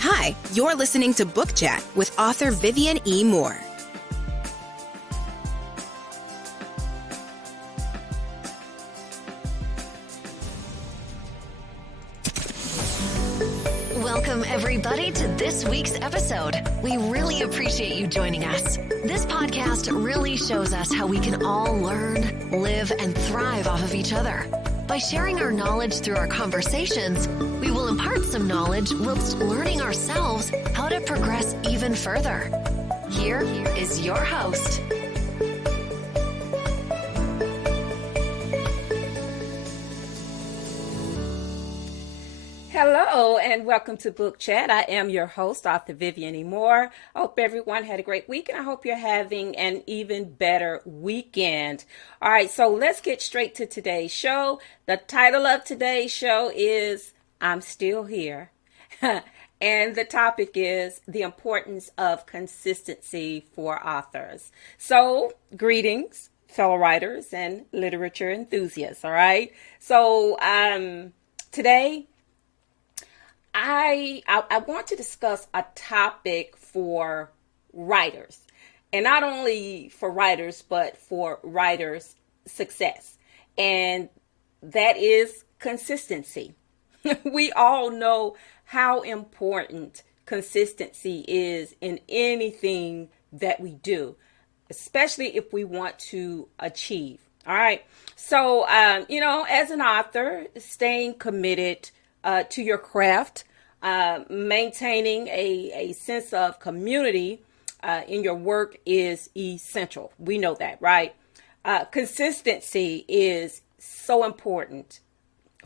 Hi, you're listening to Book Chat with author Vivian E. Moore. Welcome, everybody, to this week's episode. We really appreciate you joining us. This podcast really shows us how we can all learn, live, and thrive off of each other. By sharing our knowledge through our conversations, we will impart some knowledge whilst learning ourselves how to progress even further. Here is your host. Hello and welcome to Book Chat. I am your host, author Vivian E. Moore. I hope everyone had a great week and I hope you're having an even better weekend. All right, so let's get straight to today's show. The title of today's show is I'm Still Here. And the topic is the importance of consistency for authors. So, greetings, fellow writers and literature enthusiasts, all right? So, today, I want to discuss a topic for writers, and not only for writers, but for writers' success, and that is consistency. We all know how important consistency is in anything that we do, especially if we want to achieve. All right. So, as an author, staying committed to your craft, maintaining a sense of community in your work is essential. We know that, right? Consistency is so important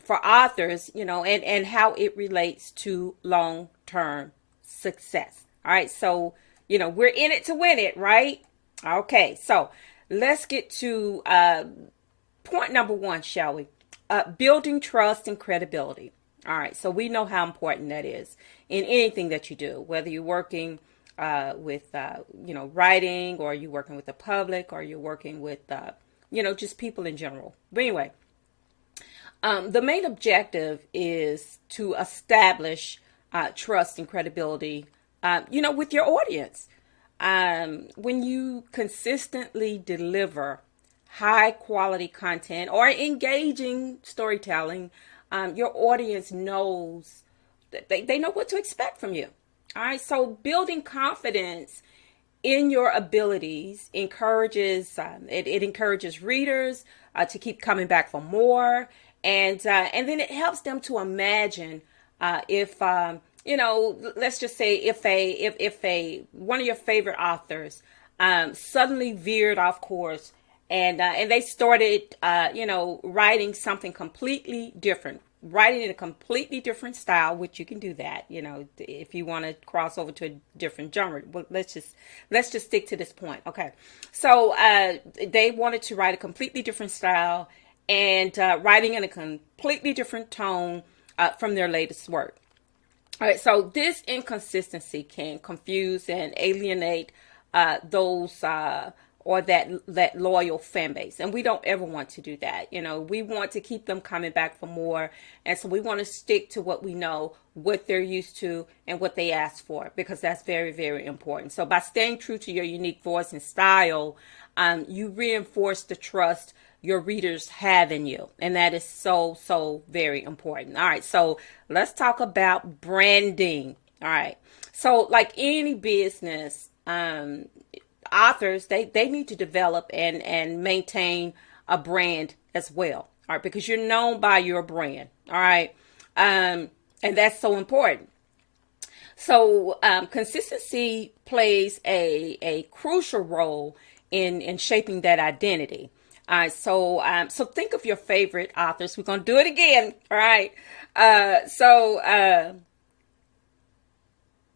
for authors, and how it relates to long-term success. All right, so, we're in it to win it, right? Okay, so let's get to point number one, shall we? Building trust and credibility. All right, so we know how important that is in anything that you do, whether you're working with, writing, or you're working with the public, or you're working with, just people in general. But anyway, the main objective is to establish trust and credibility, with your audience. When you consistently deliver high quality content or engaging storytelling, your audience knows that they know what to expect from you. All right. So building confidence in your abilities encourages, it encourages readers to keep coming back for more. And then it helps them to imagine if, let's just say if one of your favorite authors suddenly veered off course and they started, writing something completely different, writing in a completely different style, which you can do that, if you want to cross over to a different genre. But let's just stick to this point. Okay. So they wanted to write a completely different style and writing in a completely different tone from their latest work. All right. So this inconsistency can confuse and alienate those or that loyal fan base. And we don't ever want to do that. We want to keep them coming back for more. And so we want to stick to what we know, what they're used to, and what they ask for, because that's very, very important. So by staying true to your unique voice and style, you reinforce the trust your readers have in you. And that is so, so very important. All right. So let's talk about branding. All right. So like any business, authors, they need to develop and maintain a brand as well. All right, because you're known by your brand. All right. And that's so important. So consistency plays a crucial role in shaping that identity. All right. So think of your favorite authors. We're going to do it again. All right.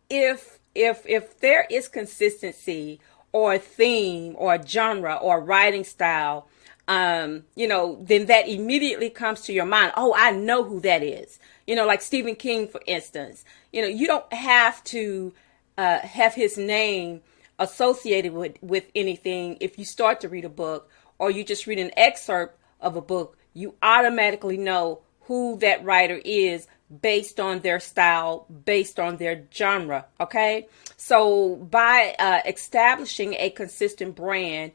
If there is consistency or a theme or a genre or a writing style, then that immediately comes to your mind. Oh, I know who that is. Like Stephen King, for instance. You don't have to have his name associated with anything. If you start to read a book or you just read an excerpt of a book, you automatically know who that writer is based on their style, based on their genre. Okay. So by establishing a consistent brand,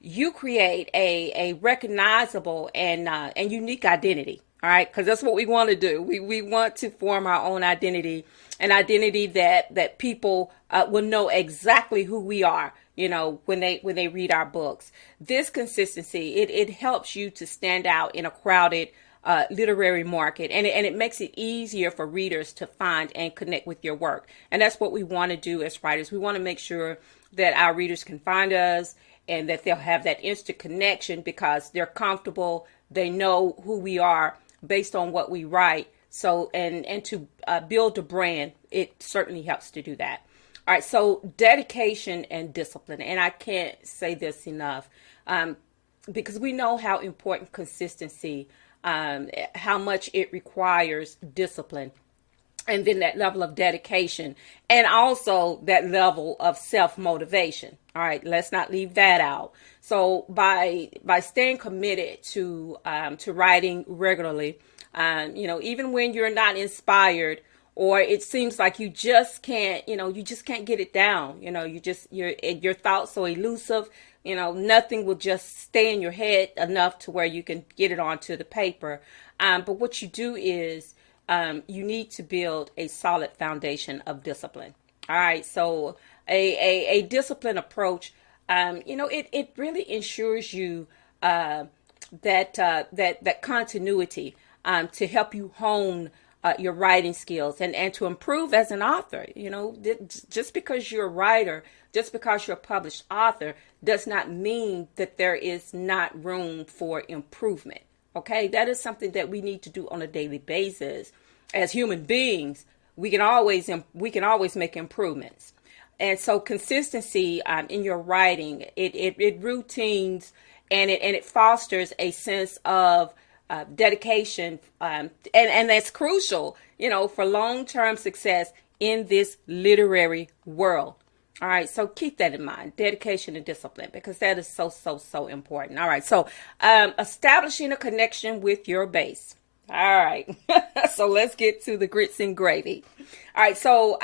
you create a recognizable and unique identity. All right, because that's what we want to do. We want to form our own identity, an identity that people will know exactly who we are. You know, when they read our books. This consistency, it helps you to stand out in a crowded literary market, and it makes it easier for readers to find and connect with your work. And that's what we want to do as writers. We want to make sure that our readers can find us and that they'll have that instant connection because they're comfortable. They know who we are based on what we write. So, and to build a brand, it certainly helps to do that. All right, so dedication and discipline, and I can't say this enough, because we know how important consistency, how much it requires discipline, and then that level of dedication, and also that level of self-motivation. All right, let's not leave that out. So by staying committed to writing regularly, even when you're not inspired, or it seems like you just can't get it down. Your thoughts so elusive, nothing will just stay in your head enough to where you can get it onto the paper. But what you do is you need to build a solid foundation of discipline. All right. So a disciplined approach, it really ensures you that continuity to help you hone your writing skills and to improve as an author. Just because you're a writer, just because you're a published author, does not mean that there is not room for improvement. Okay, that is something that we need to do on a daily basis. As human beings, we can always make improvements. And so consistency in your writing, it routines and it fosters a sense of dedication, and that's crucial, for long-term success in this literary world. All right, so keep that in mind, dedication and discipline, because that is so important. All right, so establishing a connection with your base. All right, so let's get to the grits and gravy. All right, so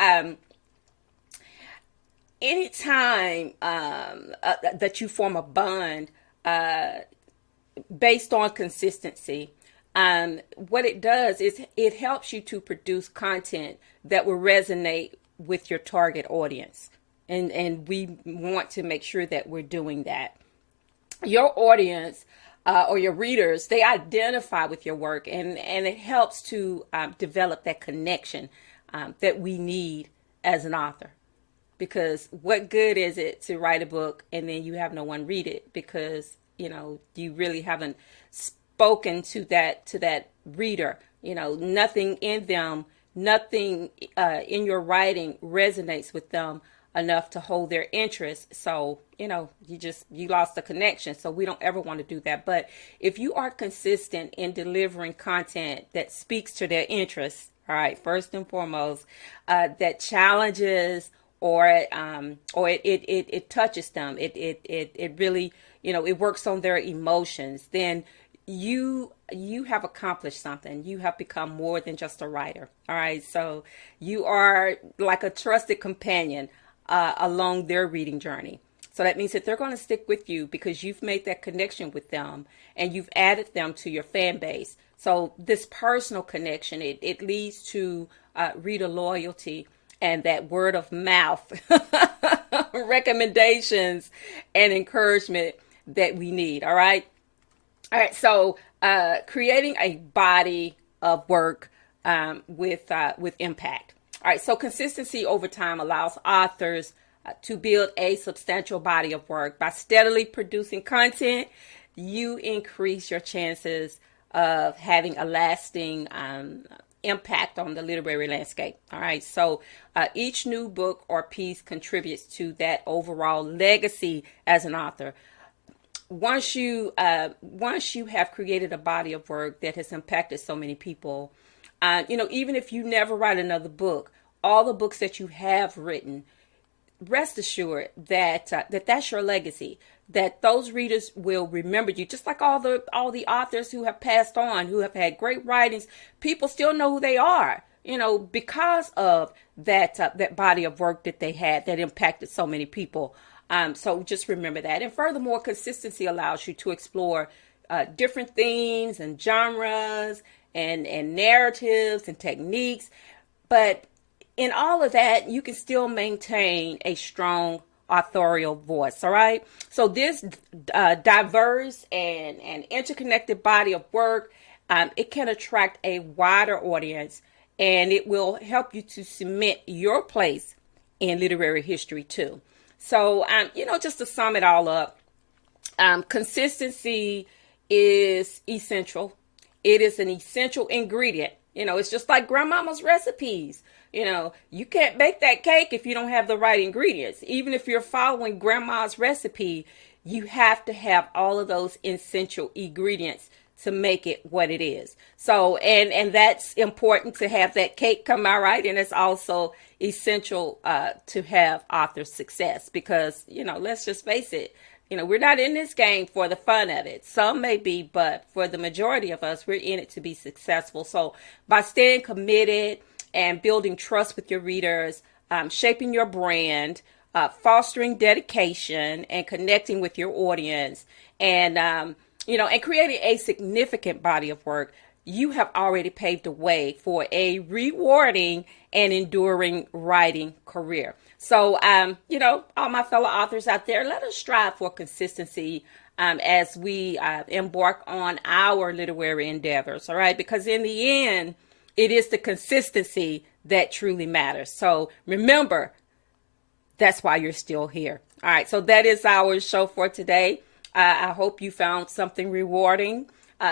anytime that you form a bond based on consistency, what it does is it helps you to produce content that will resonate with your target audience. And we want to make sure that we're doing that. Your audience or your readers, they identify with your work, and it helps to develop that connection that we need as an author. Because what good is it to write a book and then you have no one read it because you really haven't spoken to that reader. Nothing in them, nothing in your writing resonates with them enough to hold their interest. So, you lost the connection. So we don't ever want to do that. But if you are consistent in delivering content that speaks to their interests, all right, first and foremost, that challenges or it touches them, it really, it works on their emotions, then you have accomplished something. You have become more than just a writer. All right. So you are like a trusted companion along their reading journey. So that means that they're going to stick with you because you've made that connection with them and you've added them to your fan base. So this personal connection, it leads to reader loyalty and that word of mouth recommendations and encouragement that we need. All right. All right. So creating a body of work with impact. All right. So consistency over time allows authors to build a substantial body of work. By steadily producing content, you increase your chances of having a lasting impact on the literary landscape. All right. So each new book or piece contributes to that overall legacy as an author. Once you have created a body of work that has impacted so many people, even if you never write another book, all the books that you have written, rest assured that that's your legacy. that those readers will remember you, just like all the authors who have passed on, who have had great writings. People still know who they are, because of that body of work that they had that impacted so many people. So just remember that. And furthermore, consistency allows you to explore different themes and genres and narratives and techniques. But in all of that, you can still maintain a strong authorial voice. All right. So this diverse and interconnected body of work, it can attract a wider audience, and it will help you to cement your place in literary history too. So, just to sum it all up, consistency is essential. It is an essential ingredient. It's just like grandmama's recipes. You can't bake that cake if you don't have the right ingredients. Even if you're following grandma's recipe, you have to have all of those essential ingredients to make it what it is. So, and that's important to have that cake come out right. And it's also essential to have author success because, let's just face it, we're not in this game for the fun of it. Some may be, but for the majority of us, we're in it to be successful. So by staying committed and building trust with your readers, shaping your brand, fostering dedication and connecting with your audience, and and creating a significant body of work, you have already paved the way for a rewarding and enduring writing career. So, all my fellow authors out there, let us strive for consistency as we embark on our literary endeavors, all right? Because in the end, it is the consistency that truly matters. So remember, that's why you're still here. All right, so that is our show for today. I hope you found something rewarding,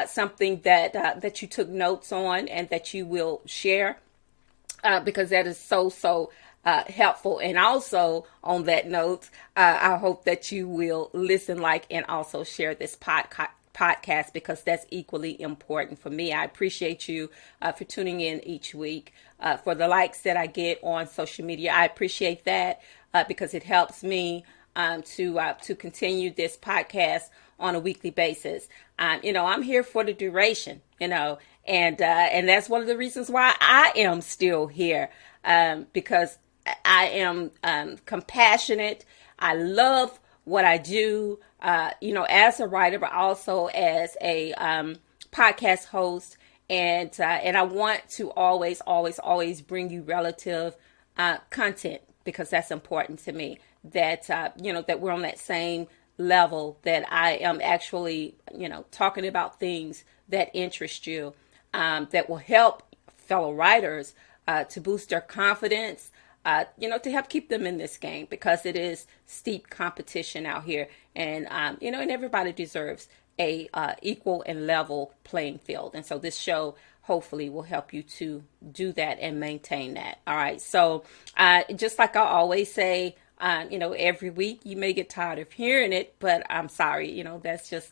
something that you took notes on and that you will share because that is so helpful. And also on that note, I hope that you will listen, like, and also share this podcast because that's equally important for me. I appreciate you for tuning in each week, for the likes that I get on social media. I appreciate that because it helps me to continue this podcast on a weekly basis. I'm here for the duration, and that's one of the reasons why I am still here, because I am compassionate. I love what I do, as a writer, but also as a podcast host. And I want to always bring you relative content because that's important to me. That that we're on that same level, that I am actually talking about things that interest you, that will help fellow writers to boost their confidence, to help keep them in this game because it is steep competition out here, and and everybody deserves a equal and level playing field. And so this show hopefully will help you to do that and maintain that. All right. So just like I always say, every week you may get tired of hearing it, but I'm sorry, that's just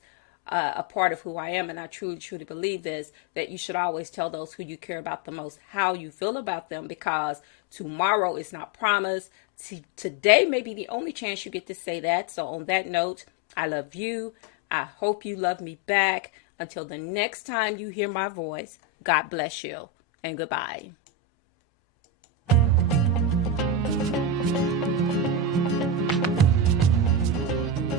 a part of who I am. And I truly believe this, that you should always tell those who you care about the most how you feel about them, because tomorrow is not promised. Today may be the only chance you get to say that. So on that note, I love you. I hope you love me back. Until the next time you hear my voice, God bless you and goodbye.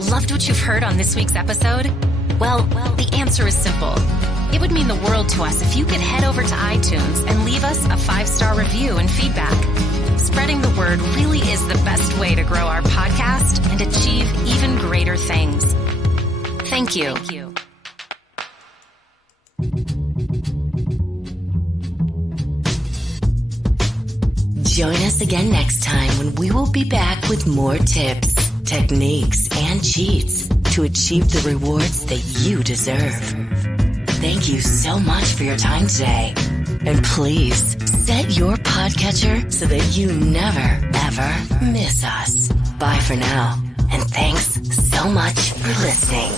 Loved what you've heard on this week's episode? Well, the answer is simple. It would mean the world to us if you could head over to iTunes and leave us a 5-star review and feedback. Spreading the word really is the best way to grow our podcast and achieve even greater things. Thank you. Join us again next time when we will be back with more tips, techniques, and cheats to achieve the rewards that you deserve. Thank you so much for your time today. And please set your podcatcher so that you never, ever miss us. Bye for now. And thanks so much for listening.